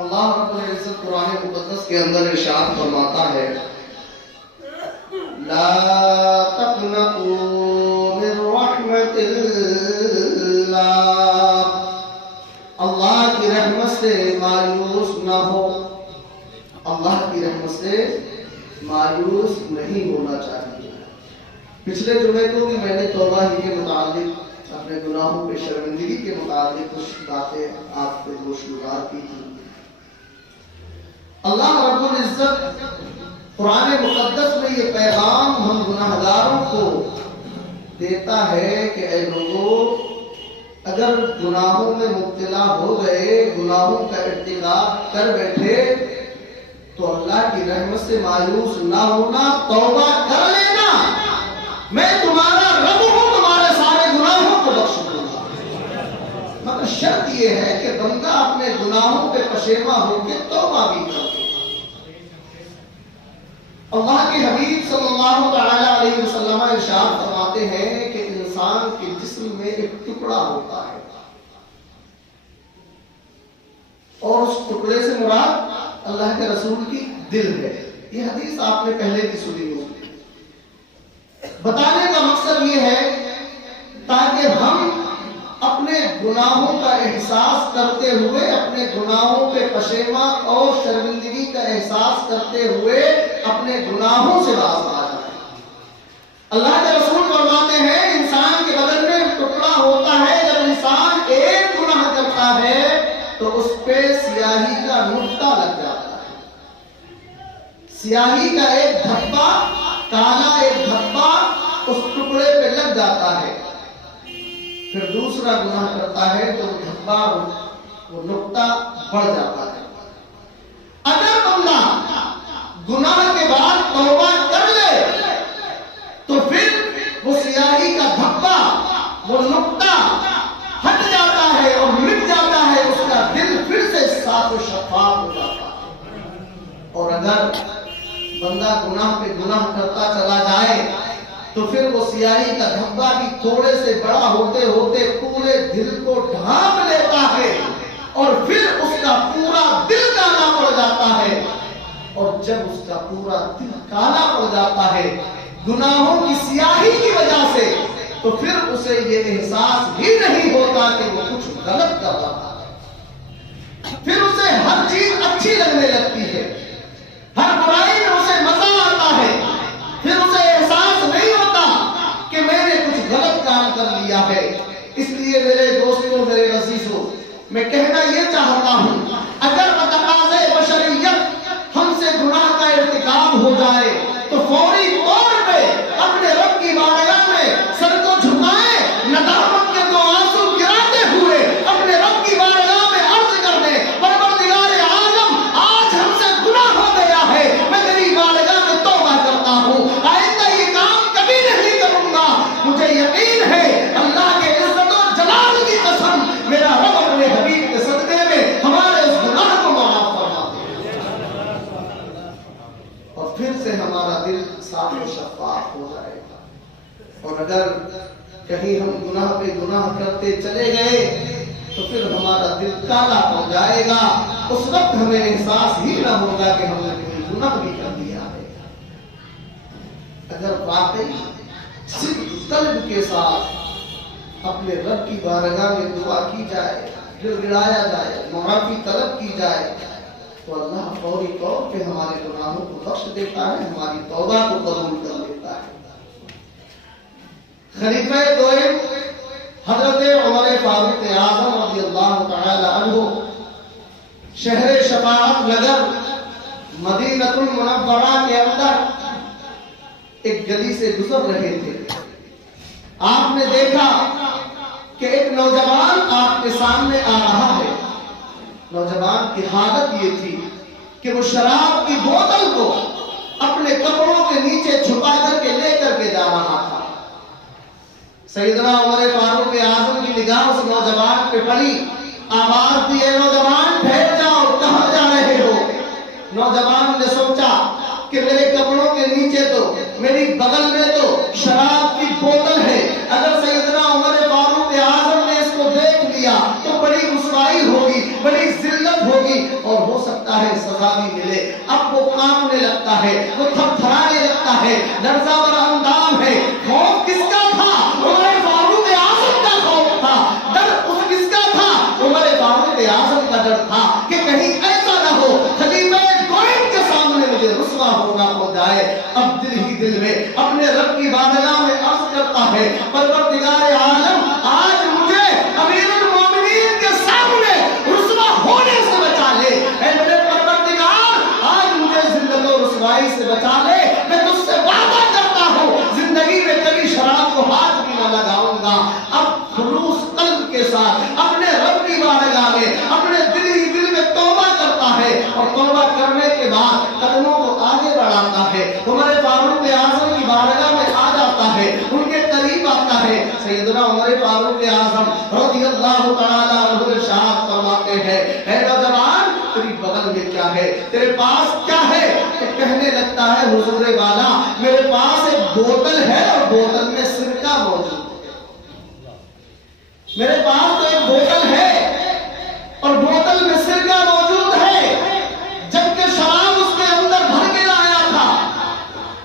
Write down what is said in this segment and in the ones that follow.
اللہ رب العزت قرآن مقدس کے اندر ارشاد فرماتا ہے لا تقنطوا من رحمت اللہ، اللہ کی رحمت سے مایوس نہ ہو، اللہ کی رحمت سے مایوس نہیں ہونا چاہیے۔ پچھلے جمعے کو بھی میں نے توبہ ہی کے متعلق، اپنے گناہوں پہ شرمندگی کے متعلق کچھ باتیں آپ پہ گوشگزار کی تھی۔ اللہ رب العزت قرآن مقدس میں یہ پیغام ہم گناہگاروں کو دیتا ہے کہ اے لوگوں، اگر گناہوں میں مبتلا ہو گئے، گناہوں کا ارتکاب کر بیٹھے تو اللہ کی رحمت سے مایوس نہ ہونا، توبہ کر لینا، میں تمہارا رب ہوں، تمہارے سارے گناہوں کو بخش دوں گا۔ مگر شرط یہ ہے کہ بندہ اپنے گناہوں پہ پشیماں ہو کے توبہ بھی کرے۔ اللہ کے حبیب صلی اللہ تعالی علیہ وسلم ارشاد فرماتے ہیں کہ انسان کے جسم میں ایک ٹکڑا ہوتا ہے، اور اس ٹکڑے سے مراد اللہ کے رسول کی دل ہے۔ یہ حدیث آپ نے پہلے بھی سنی ہوگی۔ بتانے کا مقصد یہ ہے تاکہ ہم اپنے گناہوں کا احساس کرتے ہوئے، اپنے گناہوں پہ پشیماں اور شرمندگی کا احساس کرتے ہوئے اپنے گناہوں سے باز آ جائیں۔ اللہ کے رسول فرماتے ہیں انسان کے بدن میں ٹکڑا ہوتا ہے، جب انسان ایک گناہ کرتا ہے تو اس پہ سیاہی کا نقطہ لگ جاتا ہے، سیاہی کا ایک دھبا، کالا ایک دھبا اس ٹکڑے پہ لگ جاتا ہے۔ پھر دوسرا گناہ کرتا ہے تو دھبا، وہ نقطہ بڑھ جاتا ہے۔ اگر بندہ گناہ کے بعد توبہ کر لے تو پھر وہ سیاہی کا دھبا، وہ نقطہ ہٹ جاتا ہے اور مٹ جاتا ہے، اس کا دل پھر سے صاف و شفاف ہو جاتا ہے۔ اور اگر بندہ گناہ پہ گناہ کرتا چلا جائے تو پھر وہ سیاہی کا دھبا بھی تھوڑے سے بڑا ہوتے ہوتے پورے دل کو ڈھانپ لیتا ہے، اور پھر اس کا پورا دل کالا پڑ جاتا ہے۔ اور جب اس کا پورا دل کالا پڑ جاتا ہے گناہوں کی سیاہی کی وجہ سے، تو پھر اسے یہ احساس بھی نہیں ہوتا کہ وہ کچھ غلط کر رہا ہے۔ پھر اسے ہر چیز اچھی لگنے لگتی ہے، ہر برائی میں اسے مزہ آتا ہے، پھر اسے احساس نہیں ہوتا کہ میں نے کچھ غلط کام کر لیا ہے۔ اس لیے میرے دوستوں، میرے عزیزوں، میں کہنا یہ چاہتا ہوں اگر بتقاضے بشریت ہم سے گناہ کا ارتکاب ہو جائے تو فوری طور پہ اپنے رب کی بارگاہ میں سر کو جھکائیں، ندامت کے دو آنسو گراتے ہوئے اپنے رب کی بارگاہ میں عرض کر دیں پروردگار عالم، آج ہم سے گناہ ہو گیا ہے، میں تیری بارگاہ میں توبہ کرتا ہوں، آئندہ یہ کام کبھی نہیں کروں گا۔ مجھے یقین ہے اللہ کے عزت و جلال کی قسم میرا رب اپنے حبیب کے صدقے میں ہمارے اس گناہ کو معاف فرما دے، اور پھر سے ہمارا دل صاف و شفاف ہو جائے گا۔ اور اگر کہیں ہم گناہ پہ گناہ کرتے چلے گئے تو پھر ہمارا دل کالا ہو جائے گا، اس وقت ہمیں احساس ہی نہ ہوگا کہ ہم نے کوئی گناہ بھی کر دیا ہے۔ اگر واقعی صدق قلب کے ساتھ اپنے رب کی بارگاہ میں دعا کی جائے، گڑ گڑایا جائے، معافی طلب کی جائے تو اللہ فوری طور پہ ہمارے گناہوں کو بخش دیتا ہے، ہماری توبہ کو قبول کر لیتا ہے۔ خلیفہ دوئم حضرت عمر فاروق اعظم رضی اللہ تعالی عنہ شہر شفاعت نگر مدینہ المنورہ کے اندر ایک گلی سے گزر رہے تھے۔ آپ نے دیکھا کہ ایک نوجوان آپ کے سامنے آ رہا ہے۔ نوجوان کی حالت یہ تھی کہ وہ شراب کی بوتل کو اپنے کپڑوں کے نیچے چھپا کر کے لے کر کے جا رہا تھا۔ سیدنا عمر فاروق اعظم کی نگاہ اس نوجوان پہ پڑی، آواز دی اے نوجوان ٹھہر جاؤ، کہاں جا رہے ہو؟ نوجوان نے سوچا کہ میرے کپڑوں کے نیچے تو، میری بغل میں تو شراب کی بوتل ہے، اگر سیدنا عمر فاروق اعظم نے اس کو دیکھ لیا تو بڑی رسوائی ہوگی، بڑی ذلت ضرورت ہوگی اور ہو سکتا ہے سزا بھی ملے. اب وہ کانپنے لگتا ہے, وہ تھر تھرانے لگتا ہے, لرزہ ور اندام ہے. خوف کس کا تھا؟ عمر فاروق اعظم کا خوف تھا. ڈر اس کس کا تھا؟ عمر فاروق اعظم کا ڈر تھا کہ کہیں ایسا نہ ہو خلیفہ گوئن کے سامنے مجھے رسوا ہونا ہو جائے. اب دل ہی دل میں اپنے رب کی بارگاہ میں عرض کرتا ہے, پروردگار عالم آج مجھے امیر المومنین کے سامنے رسوا ہونے سے بچا لے. اے میرے پروردگار آج مجھے ذلت و رسوائی سے بچا لے. میں تجھ سے وعدہ کرتا ہوں زندگی میں کبھی شراب کو ہاتھ بھی نہ لگاؤں گا. اب خلوص قلب کے ساتھ اپنے رب کی بارگاہ میں اپنے دل ہی دل میں توبہ کرتا ہے اور توبہ کرنے کے بعد قدموں کو آگے بڑھاتا ہے. عمر فاروق اعظم کی بارگاہ میں آ جاتا ہے, ان کے قریب آتا ہے. سیدنا عمر فاروق اعظم رضی اللہ تعالی عنہ ارشاد فرماتے ہیں, اے نوجوان تیری بغل میں کیا ہے, تیرے پاس کیا ہے؟ تو کہنے لگتا ہے حضور والا میرے پاس ایک بوتل ہے اور بوتل میں سرکہ موجود ہے. میرے پاس تو ایک بوتل ہے اور بوتل میں سرکہ موجود ہے, جبکہ شراب اس کے اندر بھر کے لایا تھا.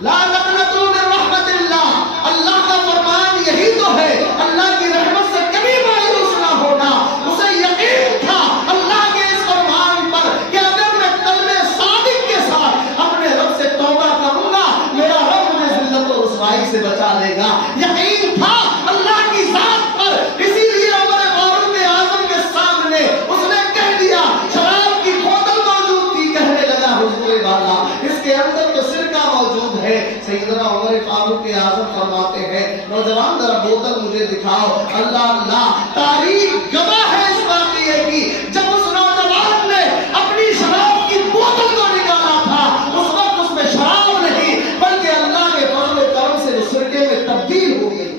لا تقنطوا من رحمت اللہ, اللہ کا فرمان یہی تو ہے اللہ کی رحمت سے کبھی مایوس نہ ہونا. اسے یقین تھا اللہ کے اس فرمان پر کہ اگر میں قلب صادق کے ساتھ اپنے رب سے توبہ کروں گا میرا رب مجھے ذلت و رسوائی سے بچا لے گا. یقین تھا اللہ کی ذات پر, اسی لیے عمر فاروق اعظم کے سامنے اس نے کہہ دیا. شراب کی بوتل موجود تھی, کہنے لگا حضور والا اس کے اندر تو سرکہ موجود ہے. سیدنا عمر فاروق اعظم فرماتے ہیں نوجوان ذرا بوتل مجھے دکھاؤ. اللہ اللہ تاریخ گواہ ہے اس واقعے کی, جب اس نوجوان نے اپنی شراب کی بوتل کو نکالا تھا اس وقت اس میں شراب نہیں بلکہ اللہ کے فضل و کرم سے وہ سرکے میں تبدیل ہو گئی.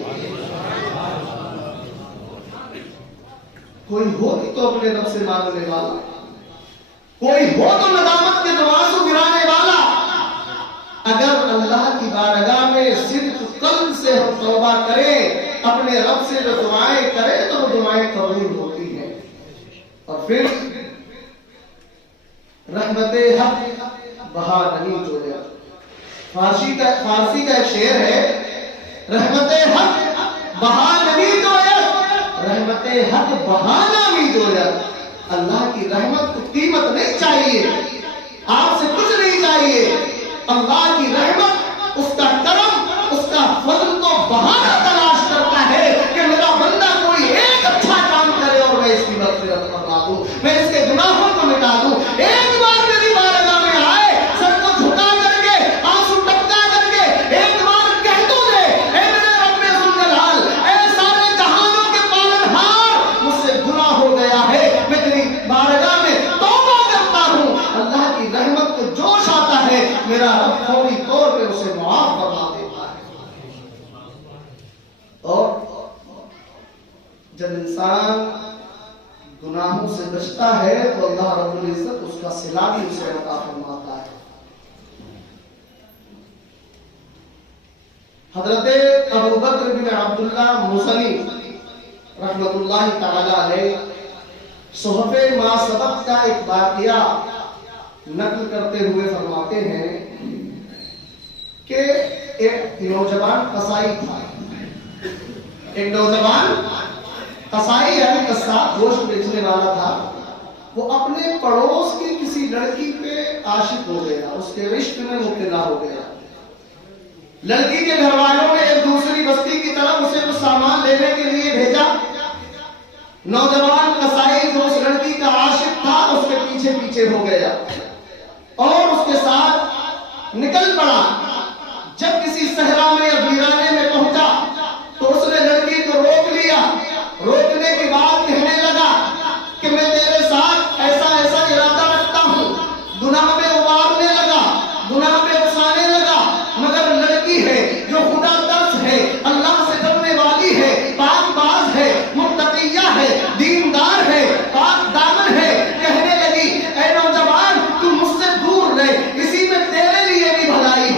کوئی ہو تو اپنے رب سے مانگنے والا, کوئی ہو تو ندامت کے نوازو گرانے والا. اگر اللہ کی بارگاہ میں صدق قلب سے ہم توبہ کریں, اپنے رب سے جو دعائیں کریں تو وہ دعائیں قبول ہوتی ہیں. اور پھر رحمت حق بہا نہیں جویا. فارسی کا ایک شعر ہے, رحمت حق بہا نہیں جویا, رحمت حق بہانا نہیں جویا. اللہ کی رحمت کو قیمت نہیں چاہیے, آپ سے کچھ نہیں چاہیے. اللہ کی رحمت, اس کا کرم, اس کا فضل تو بہانا تلاش کرتا ہے کہ میرا بندہ کوئی ایک اچھا کام کرے اور میں اس کی مغفرت فرما دوں, میں اس کے گناہوں کو مٹا دوں. ایک بار میری بارگاہ میں آئے, سر کو جھکا کر کے, آنسو ٹپکا کر کے ایک بار کہہ تو دے, اے میرے رب ذوالجلال, اے سارے جہانوں کے پالنہار, مجھ سے گناہ ہو گیا ہے, میں تیری بارگاہ میں توبہ کرتا ہوں. اللہ کی رحمت کو جوش آتا ہے, میرا رب فوری طور پہ اسے معاف فرما دیتا ہے. اور جب انسان گناہوں سے بچتا ہے تو اللہ رب العزت اس کا صلہ بھی اسے عطا فرماتا ہے. حضرت ابو بکر بن عبداللہ مزنی رحمت اللہ تعالی علیہ صحف ما سبق کا ایک واقعہ نقل کرتے ہوئے فرماتے ہیں کہ ایک نوجوان قصائی تھا. ایک نوجوان قصائی یعنی قصاب گوشت بیچنے والا تھا. وہ اپنے پڑوس کی کسی لڑکی پہ عاشق ہو گیا, اس کے رشتے میں مبتلا ہو گیا. لڑکی کے گھر والوں نے ایک دوسری بستی کی طرف اسے کچھ سامان لینے کے لیے بھیجا. نوجوان قصائی جو اس لڑکی کا عاشق تھا اس کے پیچھے پیچھے ہو گیا اور اس کے ساتھ نکل پڑا. جب کسی صحرا میں یا ویرانے میں پہنچا تو اس نے لڑکی کو روک لیا. روکنے کے بعد کہنے لگا کہ میں تیرے ساتھ ایسا ایسا ارادہ رکھتا ہوں. گناہ میں ابارنے لگا, گناہ میں اکسانے لگا, مگر لڑکی ہے جو خدا ترس ہے, اللہ سے ڈرنے والی ہے, پاک باز ہے, متقیہ ہے, دیندار ہے, پاک دامن ہے. کہنے لگی اے نوجوان تو مجھ سے دور رہ, اسی میں تیرے لیے بھی بھلائی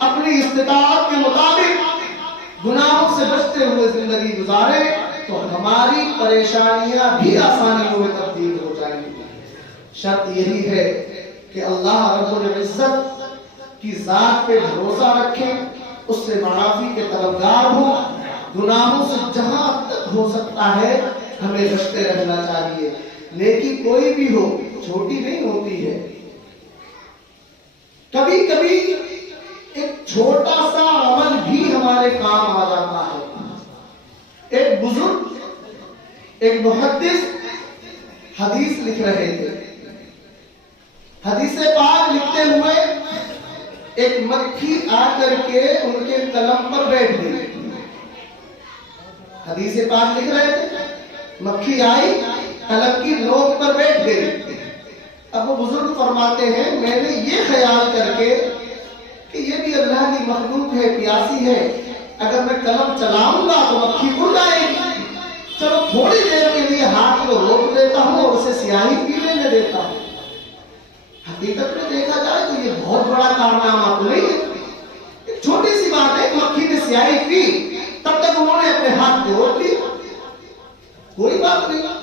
اپنی استطاعت کے مطابق گناہوں سے بچتے ہوئے زندگی گزارے تو ہماری پریشانیاں بھی آسانیوں میں تبدیل ہو جائیں گی۔ شرط یہی ہے کہ اللہ رب العزت کی ذات پہ بھروسہ رکھیں، اس سے معافی کے طلبگار ہوں، گناہوں سے جہاں تک ہو سکتا ہے ہمیں بچتے رہنا چاہیے۔ نیکی کوئی بھی ہو چھوٹی نہیں ہوتی ہے، کبھی کبھی ایک چھوٹا سا عمل بھی ہمارے کام آ جاتا ہے۔ ایک بزرگ، ایک محدث حدیث لکھ رہے تھے، حدیث پاک لکھتے ہوئے ایک مکھی آ کر کے ان کے قلم پر بیٹھ گئی۔ حدیث پاک لکھ رہے تھے، مکھی آئی قلم کی نوک پر بیٹھ گئی۔ اب وہ بزرگ فرماتے ہیں میں نے یہ خیال کر کے کہ یہ بھی اللہ کی مخلوق ہے، پیاسی ہے، اگر میں قلم چلاؤں گا تو مکھی اڑ جائے گی، چلو تھوڑی دیر کے لیے ہاتھ کو روک دیتا ہوں اور اسے سیاہی پی لینے دیتا ہوں۔ حقیقت میں دیکھا جائے تو یہ بہت بڑا کارنامہ تو نہیں ہے، ایک چھوٹی سی بات ہے، مکھی نے سیاہی پی، تب تک انہوں نے اپنے ہاتھ کو روک لیا، کوئی بات نہیں۔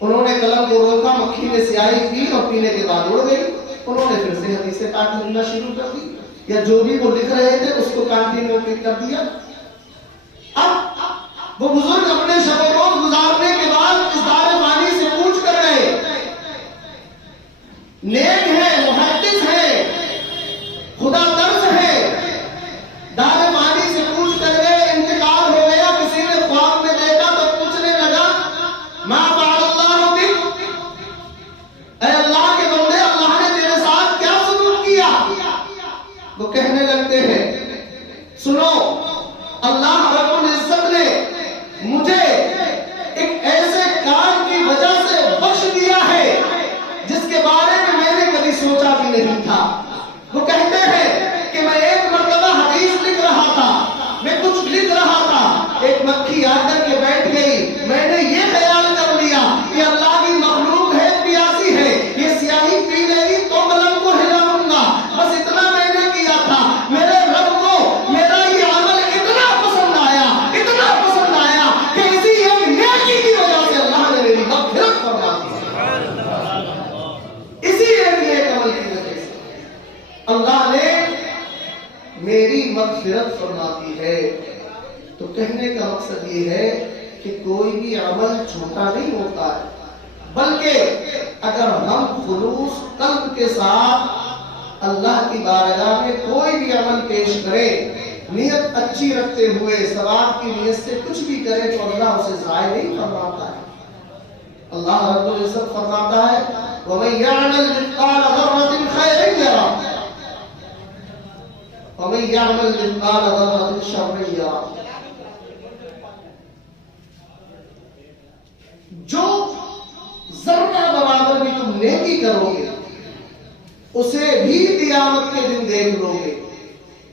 انہوں نے قلم کو روکا، مکھی نے سیاہی پی اور پینے کے بعد اڑ گئی۔ انہوں نے پھر سے حدیث پاک لکھنا شروع کر دی، یا جو بھی وہ لکھ رہے تھے اس کو کنٹینیو کر دیا۔ اب وہ بزرگ اپنے شب و روز گزارنے کے بعد اس دار فانی سے پوچھ کر گئے، نیک ہے، محدث ہے، خدا ترس ہے، دار فانی سے پوچھ کر گئے، انتقال ہو گیا، کسی نے خواب میں دیکھا تو پوچھنے لگا ما فعل اللہ بک، اے اللہ کے بندے اللہ نے تیرے ساتھ کیا سلوک کیا؟ وہ کہنے لگتے ہیں سنو، اللہ رب العزت نے مجھے ایک ایسے کام کی وجہ سے بخش دیا ہے جس کے بارے میں میں نے کبھی سوچا بھی نہیں تھا۔ وہ کہتے ہیں کہ میں ایک مرتبہ حدیث لکھ رہا تھا، میں کچھ لکھ رہا تھا، ایک مکھی آ کر کے بیٹھ گئی، میں نے یہ خیال کر لیا کہ اللہ کی مخلوق ہے، پیاسی ہے، یہ سیاہی پی لے گی تو قلم کو ہلاؤں گا، بس اتنا میں نے کیا تھا۔ میرے رب کو میرا یہ عمل اتنا پسند آیا کہ اسی ایک نیکی کی وجہ سے اللہ نے میری مغفرت فرما دی، اسی ایک نیک عمل کی وجہ سے اللہ نے میری مغفرت فرما دی ہے۔ تو کہنے کا مقصد یہ ہے کہ کوئی بھی عمل چھوٹا نہیں ہوتا ہے، بلکہ اگر ہم خلوص قلب کے ساتھ اللہ کی بارگاہ میں کوئی بھی عمل پیش کریں، نیت اچھی رکھتے ہوئے ثواب کی نیت سے کچھ بھی کرے تو اللہ اسے ضائع نہیں فرماتا ہے۔ اللہ رب العزت فرماتا ہے وَمَن يَعْمَلْ مِثْقَالَ ذَرَّةٍ خَيْرًا يَرَهُ وَمَن يَعْمَلْ مِثْقَالَ ذَرَّةٍ شَرًّا يَرَهُ۔ جو ذرہ برابر بھی تم نیکی کرو گے اسے بھی قیامت کے دن دیکھ لو گے،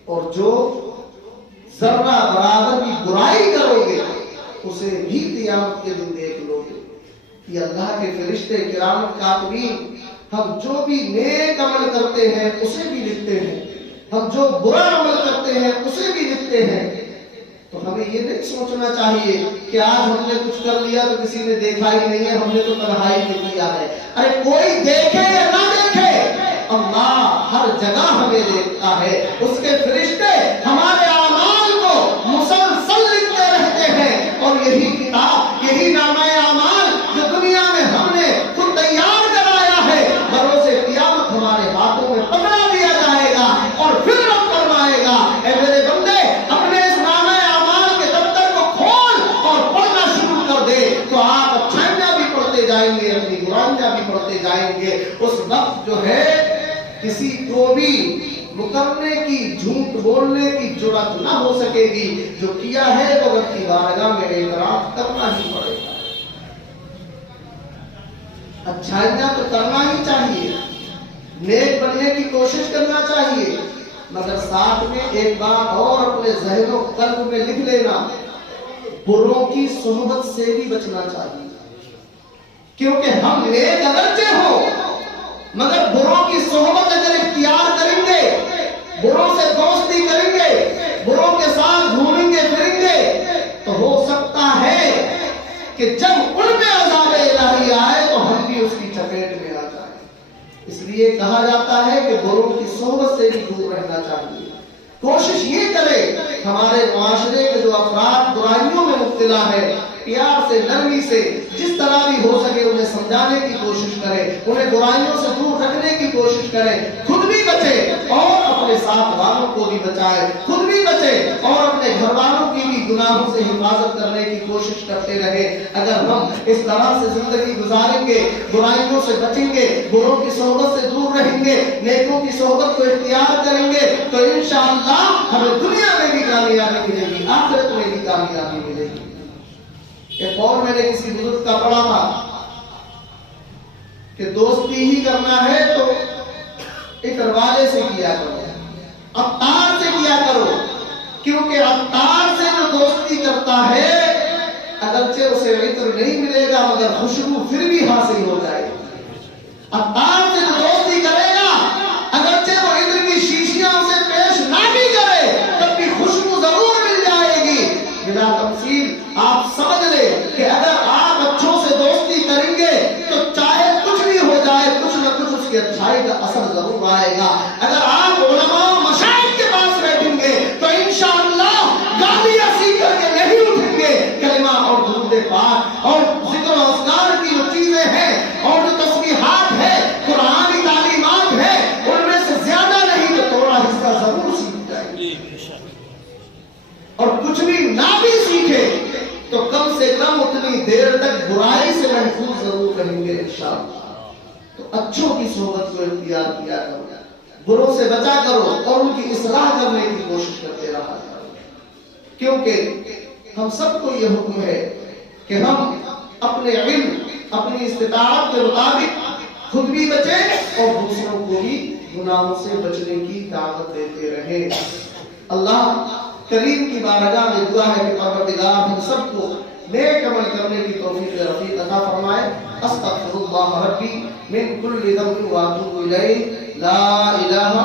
اور جو ذرہ برابر کی برائی کرو گے اسے بھی قیامت کے دن دیکھ لو گے۔ یہ اللہ کے فرشتے کرام کاتبین ہم جو بھی نیک عمل کرتے ہیں اسے بھی لکھتے ہیں، ہم جو برا عمل کرتے ہیں اسے بھی لکھتے ہیں۔ تو ہمیں یہ نہیں سوچنا چاہیے کہ آج ہم نے کچھ کر لیا تو کسی نے دیکھا ہی نہیں ہے، ہم نے تو تنہائی میں کیا ہے۔ ارے کوئی دیکھے یا نہ دیکھے اللہ ہر جگہ ہمیں دیکھتا ہے، اس کے فرشتے ہمارے اعمال کو مسلسل لکھتے رہتے ہیں، اور یہی کتاب، یہی نامہ اعمال جو دنیا میں ہم نے خود تیار کرایا ہے، بروز قیامت ہمارے ہاتھوں میں پکڑا دیا جائے گا، اور پھر رب فرمائے گا اے میرے بندے اپنے اس نامہ اعمال کے دفتر کو کھول اور پڑھنا شروع کر دے، تو آپ اچھائیاں بھی پڑھتے جائیں گے، اپنی برائیاں بھی پڑھتے جائیں گے۔ اس وقت جو ہے کسی کو بھی مکرنے کی، جھوٹ بولنے کی جرات نہ ہو سکے گی، جو کیا ہے تو رب کی بارگاہ میں اعتراف کرنا ہی پڑے گا۔ اچھائیاں تو کرنا ہی چاہیے، نیک بننے کی کوشش کرنا چاہیے، مگر ساتھ میں ایک بات اور اپنے ذہن و قلب میں لکھ لینا، بروں کی صحبت سے بھی بچنا چاہیے، کیونکہ ہم نیک اگرچہ ہوں مگر بروں کی صحبت اگر اختیار کریں گے، بروں سے کہ جب ان میں عذاب الہی آئے تو ہم بھی اس کی چپیٹ میں آ جائیں۔ اس لیے کہا جاتا ہے کہ بروں کی صحبت سے بھی دور رہنا چاہیے۔ کوشش یہ کرے ہمارے معاشرے کے جو افراد برائیوں میں مبتلا ہے، پیار سے، نرمی سے، جس طرح بھی ہو سکے انہیں سمجھانے کی کوشش کرے، انہیں برائیوں سے دور رکھنے کی کوشش کرے، خود بھی بچے اور اپنے ساتھ والوں کو بھی بچائے، خود بھی بچے اور اپنے گھر والوں کی بھی گناہوں سے حفاظت کرنے کی کوشش کرتے رہے۔ اگر ہم اس طرح سے زندگی گزاریں گے، برائیوں سے بچیں گے، بروں کی صحبت سے دور رہیں گے، نیکوں کی صحبت کو اختیار کریں گے، تو انشاءاللہ ہمیں دنیا میں بھی کامیابی ملے گی، آخرت میں بھی کامیابی ملے گی۔ ایک اور میں نے کسی بزرگ کا پڑھا تھا کہ دوستی ہی کرنا ہے تو عطر والے سے کیا کرو، عطار سے کیا کرو، کیونکہ عطار سے جو دوستی کرتا ہے اگرچہ اسے عطر نہیں ملے گا مگر خوشبو پھر بھی حاصل ہو جائے گی۔ عطار سے جو دوستی کرے گا اگرچہ وہ عطر کی شیشیاں اسے پیش نہ بھی کرے تب بھی خوشبو ضرور مل جائے گی۔ بلا تفصیل آپ سمجھ لیں کہ اگر آپ اچھوں سے دوستی کریں گے تو چاہے کچھ بھی ہو جائے کچھ نہ کچھ اس کی اچھائی کا اثر ضرور آئے گا۔ اگر آپ علماء و مشائخ کے پاس بیٹھیں گے تو انشاءاللہ گالیاں سیکھ کر کے نہیں اٹھیں گے، کلمہ اور درود پاک اور ذکر و اذکار کی جو چیزیں ہیں اور جو تسبیحات ہیں، قرآنی تعلیمات ہیں، ان میں سے زیادہ نہیں تو تھوڑا حصہ ضرور سیکھ جائیں گے۔ اور کچھ بھی نہ بھی سیکھے تو کم سے کم اتنی دیر تک برائی سے محفوظ ضرور رہیں گے انشاءاللہ۔ تو اچھوں کی صحبت کو اختیار کیا کرو، بروں سے بچا کرو اور ان کی اصلاح کرنے کی کوشش کرتے رہا کرو، کیونکہ ہم سب کو یہ حکم ہے کہ ہم اپنے علم، اپنی استطاعت کے مطابق خود بھی بچیں اور دوسروں کو بھی گناہوں سے بچنے کی دعوت دیتے رہیں۔ اللہ کریم کی بارگاہ میں دعا ہے کہ پروردگار ہم سب کو نیک عمل کرنے کی توفیق رفیق عطا فرمائے۔ استغفر اللہ ربی من کل ذنب واتوب الیہ، لا الہ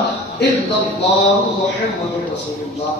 الا اللہ محمد رسول اللہ۔